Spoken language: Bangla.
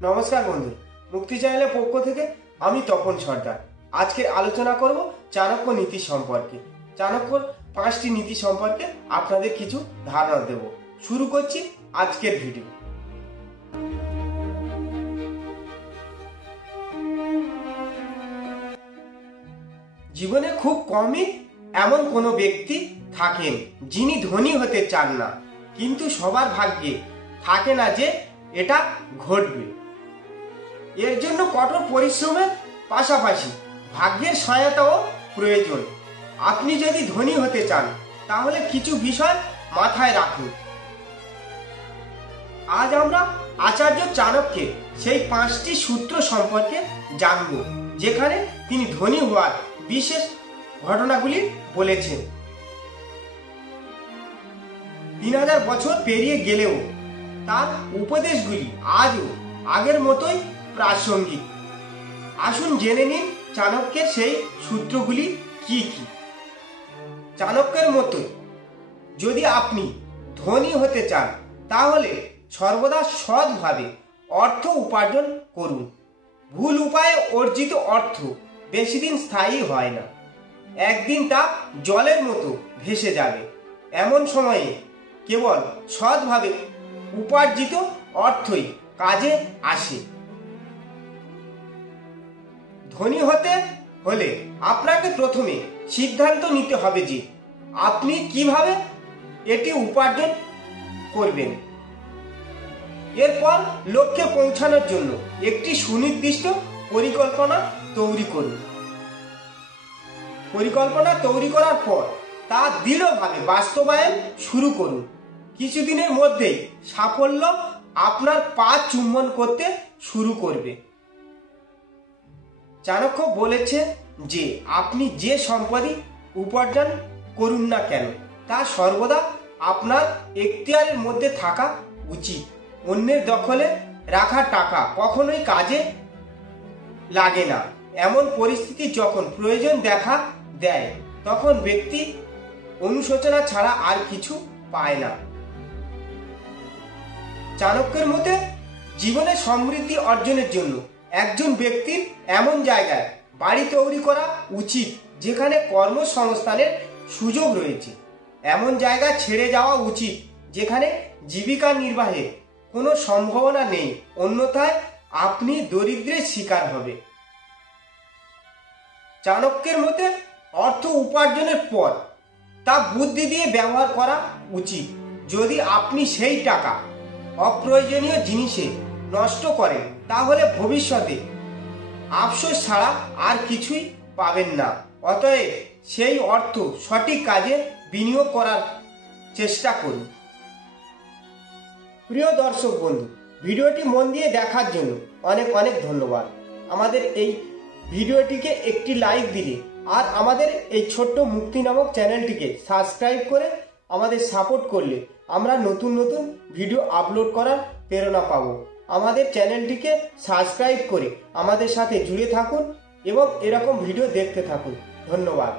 নমস্কার বন্ধু, মুক্তি চ্যানেলের পক্ষ থেকে আমি তপন সর্দার। আজকে আলোচনা করব চাণক্য নীতি সম্পর্কে। চাণক্যর 5টি নীতি সম্পর্কে আপনাদের কিছু ধারণা দেব। শুরু করছি আজকের ভিডিও। জীবনে খুব কমই এমন কোনো ব্যক্তি থাকেন যিনি ধনী হতে চান না, কিন্তু সবার ভাগ্যে থাকে না যে এটা ঘটবে। এর জন্য কঠোর পরিশ্রমের পাশাপাশি ভাগ্যের সহায়তাও প্রয়োজন। আপনি যদি ধনী হতে চান তাহলে কিছু বিষয় মাথায় রাখুন। আজ আমরা আচার্য চাণক্যের সেই 5টি সূত্র সম্পর্কে জানব, যেখানে তিনি ধনী হওয়ার বিশেষ ঘটনাগুলি বলেছেন। 3000 বছর পেরিয়ে গেলেও তার উপদেশগুলি আজও আগের মতোই প্রাসঙ্গিক। আসুন জেনে নিন চাণক্যের সেই সূত্রগুলি কি কি। চাণক্যের মতোই যদি আপনি ধনী হতে চান তাহলে সর্বদা সৎভাবে অর্থ উপার্জন করুন। ভুল উপায়ে অর্জিত অর্থ বেশি দিন স্থায়ী হয় না, একদিন তা জলের মতো ভেসে যাবে। এমন সময়ে কেবল সৎভাবে উপার্জিত অর্থই কাজে আসে। ধনী হতে হলে আপনাকে প্রথমে সিদ্ধান্ত নিতে হবে যে আপনি কিভাবে এটি উপার্জন করবেন। এরপর লক্ষ্যে পৌঁছানোর জন্য একটি সুনির্দিষ্ট পরিকল্পনা তৈরি করুন। পরিকল্পনা তৈরি করার পর তা দৃঢ়ভাবে বাস্তবায়ন শুরু করুন। কিছুদিনের মধ্যেই সাফল্য আপনার পা চুম্বন করতে শুরু করবে। চাণক্য বলেছে যে আপনি যে সম্পদই উপার্জন করুন না কেন তা সর্বদা আপনার এখতিয়ারের মধ্যে থাকা উচিত। অন্যের দখলে রাখা টাকা কখনোই কাজে লাগে না। এমন পরিস্থিতি যখন প্রয়োজন দেখা দেয় তখন ব্যক্তি অনুশোচনা ছাড়া আর কিছু পায় না। চাণক্যের মতে জীবনে সমৃদ্ধি অর্জনের জন্য একজন ব্যক্তির এমন জায়গায় বাড়ি তৈরি করা উচিত যেখানে কর্মসংস্থানের সুযোগ রয়েছে। এমন জায়গা ছেড়ে যাওয়া উচিত যেখানে জীবিকা নির্বাহের কোনো সম্ভাবনা নেই, অন্যথায় আপনি দরিদ্রের শিকার হবে। চাণক্যের মতে অর্থ উপার্জনের পর তা বুদ্ধি দিয়ে ব্যবহার করা উচিত। যদি আপনি সেই টাকা অপ্রয়োজনীয় জিনিসে নষ্ট করেন তাহলে ভবিষ্যতে আফসোস ছাড়া আর কিছুই পাবেন না। অতএব সেই অর্থ সঠিক কাজে বিনিয়োগ করার চেষ্টা করুন। প্রিয় দর্শক বন্ধু, ভিডিওটি মন দিয়ে দেখার জন্য অনেক অনেক ধন্যবাদ। আমাদের এই ভিডিওটিকে একটি লাইক দিলে আর আমাদের এই ছোট্ট মুক্তি নামক চ্যানেলটিকে সাবস্ক্রাইব করে আমাদের সাপোর্ট করলে আমরা নতুন নতুন ভিডিও আপলোড করার প্রেরণা পাব। আমাদের চ্যানেলটিকে সাবস্ক্রাইব করে আমাদের সাথে জুড়ে থাকুন এবং এরকম ভিডিও দেখতে থাকুন। ধন্যবাদ।